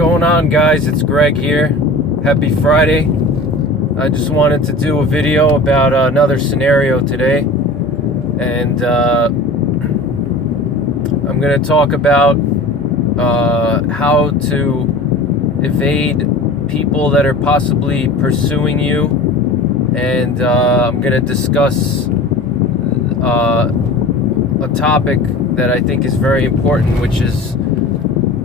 going on, guys? It's Greg here. Happy Friday. I just wanted to do a video about another scenario today, and I'm going to talk about how to evade people that are possibly pursuing you, and I'm going to discuss a topic that I think is very important, which is,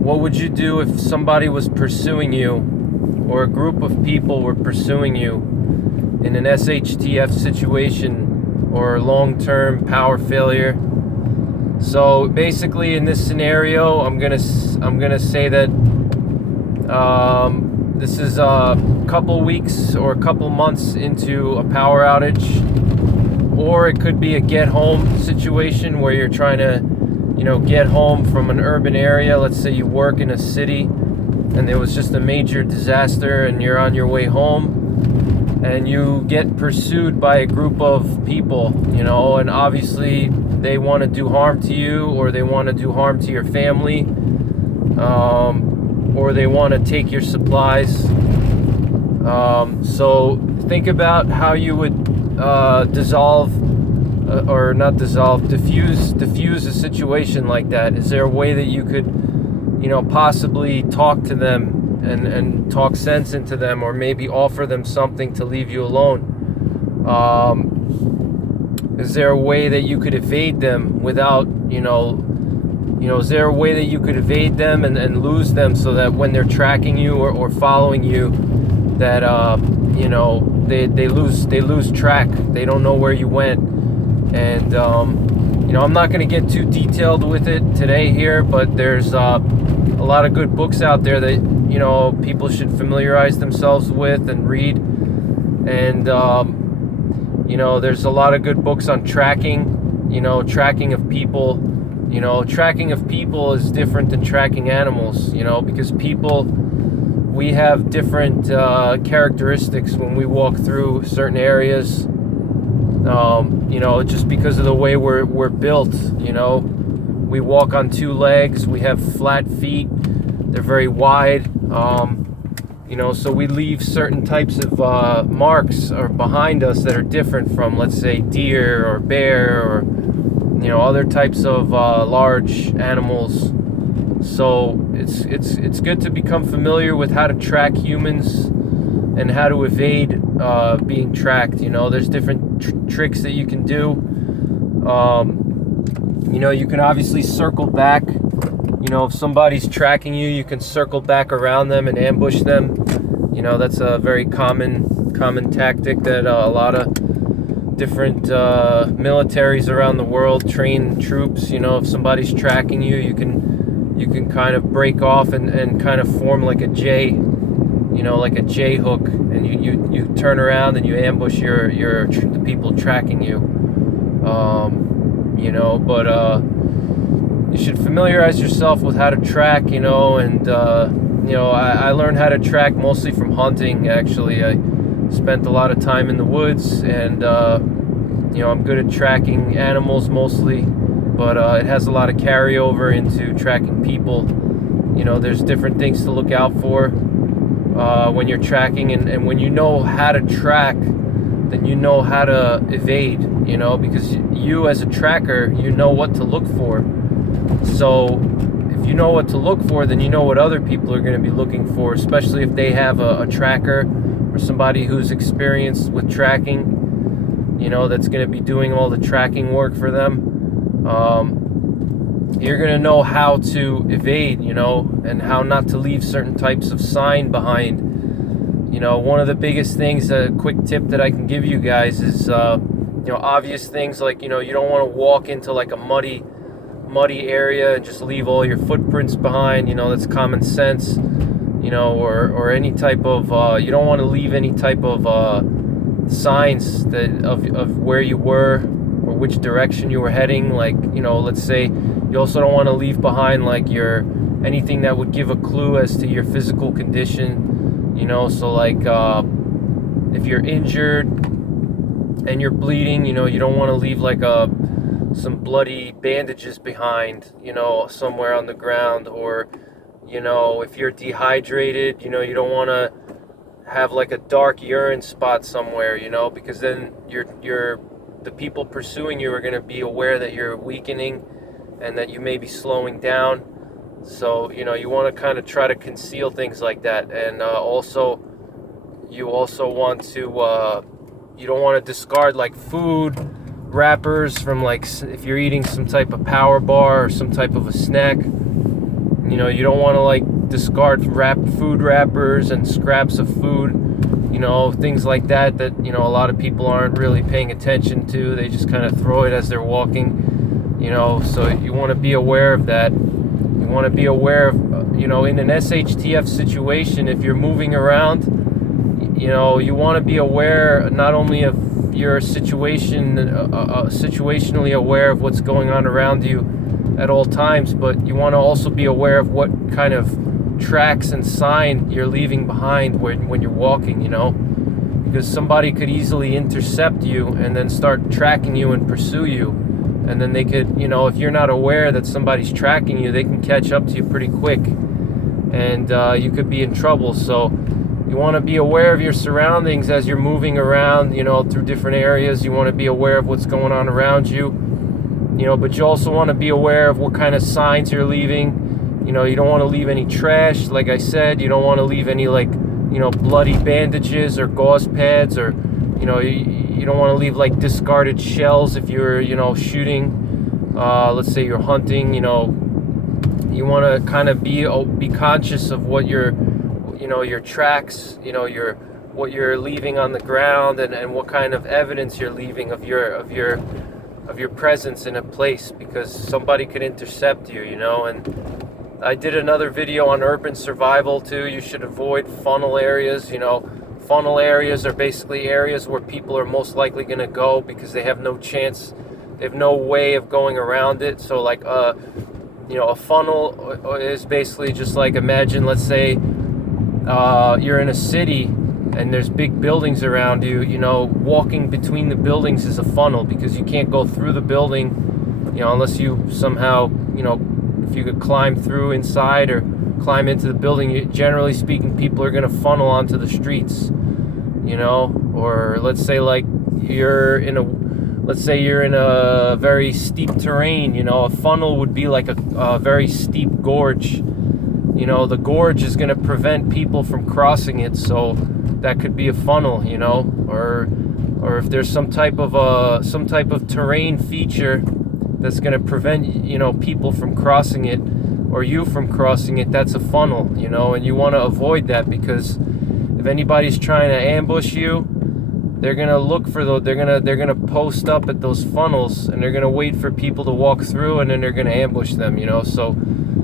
what would you do if somebody was pursuing you, or a group of people were pursuing you in an SHTF situation or long-term power failure? So basically, in this scenario, I'm gonna say that this is a couple weeks or a couple months into a power outage, or it could be a get-home situation where you're trying to get home from an urban area. Let's say you work in a city and there was just a major disaster and you're on your way home and you get pursued by a group of people, and obviously they want to do harm to you, or they want to do harm to your family, or they want to take your supplies. So think about how you would diffuse a situation like that. Is there a way that you could, possibly talk to them and talk sense into them, or maybe offer them something to leave you alone? Is there a way that you could evade them without, is there a way that you could evade them and lose them, so that when they're tracking you or following you, that, they lose track. They don't know where you went. And, I'm not going to get too detailed with it today here, but there's a lot of good books out there that, people should familiarize themselves with and read. And, there's a lot of good books on tracking, tracking of people. Tracking of people is different than tracking animals, because people, we have different characteristics when we walk through certain areas. Just because of the way we're built, we walk on two legs, we have flat feet, they're very wide, so we leave certain types of marks or behind us that are different from, let's say, deer or bear or, other types of large animals. So it's good to become familiar with how to track humans and how to evade being tracked. There's different tricks that you can do. You can obviously circle back. If somebody's tracking you, you can circle back around them and ambush them. That's a very common tactic that a lot of different militaries around the world train troops. If somebody's tracking you, you can kind of break off and kind of form like a J, like a J hook, and you turn around and you ambush the people tracking you. But you should familiarize yourself with how to track, and I learned how to track mostly from hunting. Actually, I spent a lot of time in the woods, and I'm good at tracking animals mostly, but it has a lot of carryover into tracking people. There's different things to look out for when you're tracking, and when you know how to track, then you know how to evade, because you as a tracker, you know what to look for. So if you know what to look for, then you know what other people are going to be looking for, especially if they have a tracker or somebody who's experienced with tracking, that's going to be doing all the tracking work for them. You're going to know how to evade, and how not to leave certain types of sign behind. One of the biggest things, a quick tip that I can give you guys is, obvious things like, you don't want to walk into like a muddy area and just leave all your footprints behind. That's common sense. Or any type of, you don't want to leave any type of signs of where you were or which direction you were heading. Like, let's say you also don't want to leave behind like anything that would give a clue as to your physical condition. So like if you're injured and you're bleeding, you don't want to leave like some bloody bandages behind, somewhere on the ground, or You know, if you're dehydrated, you know, you don't want to have like a dark urine spot somewhere, you know, because then the people pursuing you are going to be aware that you're weakening and that you may be slowing down. So, you know, you want to kind of try to conceal things like that. And you also want to, you don't want to discard like food wrappers from, like, if you're eating some type of power bar or some type of a snack. You know, you don't want to like discard food wrappers and scraps of food, you know, things like that, you know, a lot of people aren't really paying attention to. They just kind of throw it as they're walking, you know, so you want to be aware of that. You want to be aware of, you know, in an SHTF situation, if you're moving around, you know, you want to be aware not only of your situation, situationally aware of what's going on around you at all times, but you want to also be aware of what kind of tracks and sign you're leaving behind when you're walking, you know, because somebody could easily intercept you and then start tracking you and pursue you, and then they could, you know, if you're not aware that somebody's tracking you, they can catch up to you pretty quick, and you could be in trouble. So you want to be aware of your surroundings as you're moving around, you know, through different areas. You want to be aware of what's going on around you. You know, but you also want to be aware of what kind of signs you're leaving. You know, you don't want to leave any trash, like I said. You don't want to leave any, like, you know, bloody bandages or gauze pads, or, you know, you don't want to leave like discarded shells if you're, you know, shooting. Let's say you're hunting. You know, you want to kind of be conscious of what your tracks, you know, what you're leaving on the ground, and what kind of evidence you're leaving of your presence in a place, because somebody could intercept you, you know. And I did another video on urban survival too. You should avoid funnel areas. You know, funnel areas are basically areas where people are most likely going to go because they have no chance, they have no way of going around it. So like, you know, a funnel is basically just like, imagine, let's say you're in a city and there's big buildings around you. You know, walking between the buildings is a funnel, because you can't go through the building, you know, unless you somehow, you know, if you could climb through inside or climb into the building. Generally speaking, people are going to funnel onto the streets, you know. Or let's say like you're in a very steep terrain, you know, a funnel would be like a very steep gorge. You know, the gorge is going to prevent people from crossing it, so that could be a funnel, you know. Or if there's some type of terrain feature that's going to prevent, you know, people from crossing it, or you from crossing it, that's a funnel, you know. And you want to avoid that, because if anybody's trying to ambush you, they're going to look for they're going to post up at those funnels, and they're going to wait for people to walk through, and then they're going to ambush them, you know. So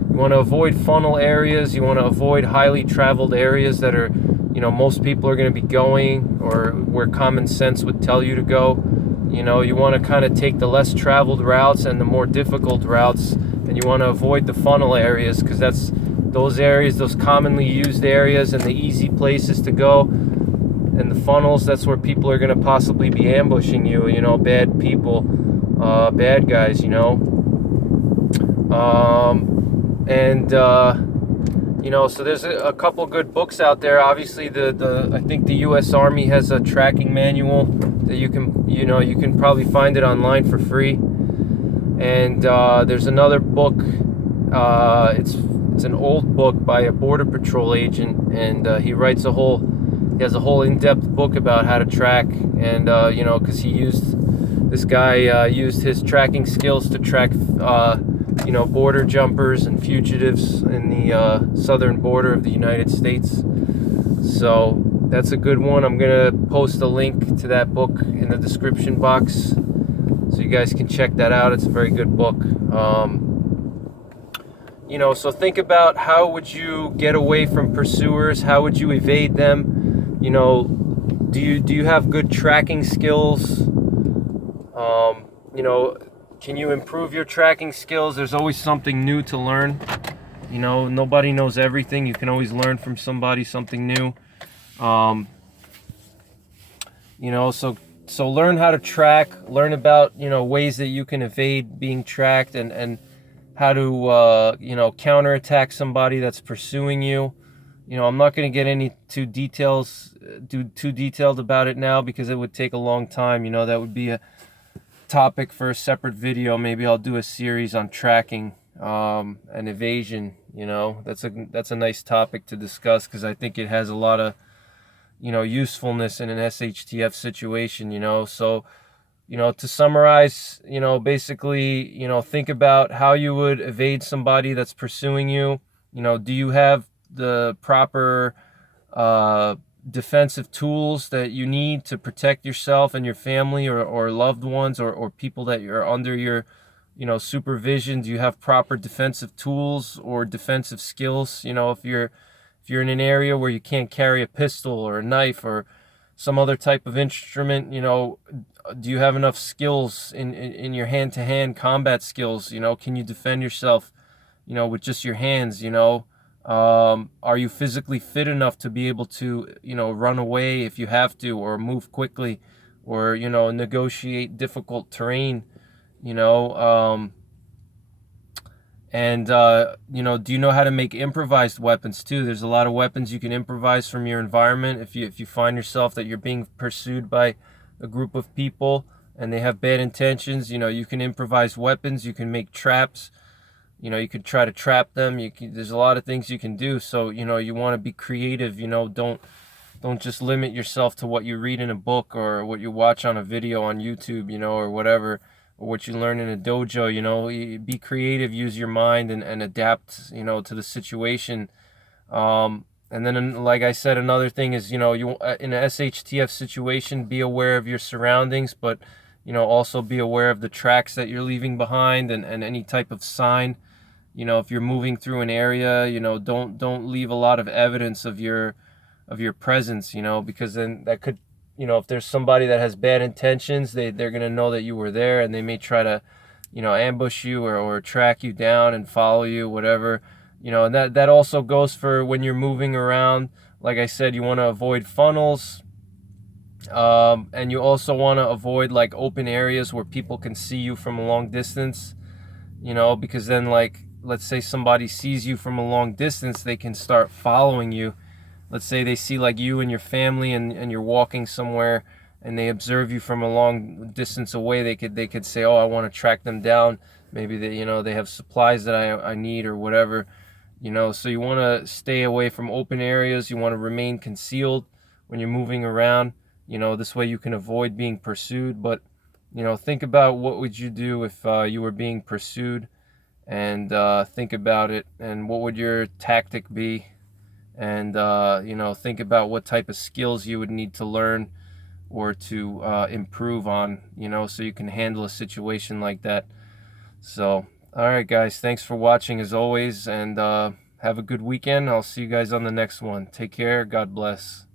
you want to avoid funnel areas. You want to avoid highly traveled areas that are, you know, most people are going to be going, or where common sense would tell you to go. You know, you want to kind of take the less traveled routes and the more difficult routes, and you want to avoid the funnel areas, because that's those commonly used areas and the easy places to go. And the funnels, that's where people are going to possibly be ambushing you, you know, bad people, bad guys, you know. You know, so there's a couple good books out there. Obviously, I think the U.S. Army has a tracking manual that you can probably find it online for free. And there's another book. It's an old book by a Border Patrol agent, and he has a whole in-depth book about how to track. And you know, because this guy used his tracking skills to track you know, border jumpers and fugitives in the southern border of the United States. So that's a good one. I'm gonna post a link to that book in the description box, so you guys can check that out. It's a very good book. You know, so think about, how would you get away from pursuers? How would you evade them? You know, do you have good tracking skills? You know, can you improve your tracking skills? There's always something new to learn. You know, nobody knows everything. You can always learn from somebody something new. You know, so learn how to track. Learn about, you know, ways that you can evade being tracked, and how to counterattack somebody that's pursuing you. I'm not going to get any too detailed about it now because it would take a long time. That would be a topic for a separate video. Maybe I'll do a series on tracking and evasion. That's a nice topic to discuss because I think it has a lot of usefulness in an SHTF situation. So to summarize, basically, think about how you would evade somebody that's pursuing you. Do you have the proper defensive tools that you need to protect yourself and your family or loved ones or people that you're under your supervision? Do you have proper defensive tools or defensive skills? If you're in an area where you can't carry a pistol or a knife or some other type of instrument, do you have enough skills in your hand-to-hand combat skills? Can you defend yourself with just your hands? Are you physically fit enough to be able to run away if you have to, or move quickly, or negotiate difficult terrain? you know and do you know how to make improvised weapons too? There's a lot of weapons you can improvise from your environment. If you find yourself that you're being pursued by a group of people and they have bad intentions, you can improvise weapons. You can make traps. You could try to trap them. There's a lot of things you can do. So you want to be creative. Don't just limit yourself to what you read in a book or what you watch on a video on YouTube, or whatever, or what you learn in a dojo. Be creative, use your mind, and adapt, to the situation. And then, like I said, another thing is, you in an SHTF situation, be aware of your surroundings, but also be aware of the tracks that you're leaving behind and any type of sign. If you're moving through an area, don't leave a lot of evidence of your presence, because then that could, if there's somebody that has bad intentions, they're going to know that you were there, and they may try to, ambush you or track you down and follow you, whatever. And that also goes for when you're moving around. Like I said, you want to avoid funnels, and you also want to avoid like open areas where people can see you from a long distance, because then, like, let's say somebody sees you from a long distance, they can start following you. Let's say they see like you and your family and you're walking somewhere and they observe you from a long distance away. They could say, oh, I want to track them down. Maybe they have supplies that I need or whatever. So you want to stay away from open areas. You want to remain concealed when you're moving around. This way you can avoid being pursued. But think about what would you do if you were being pursued, and think about it, and what would your tactic be, and think about what type of skills you would need to learn or to improve on, so you can handle a situation like that. So, all right, guys, thanks for watching as always, and have a good weekend. I'll see you guys on the next one. Take care. God bless.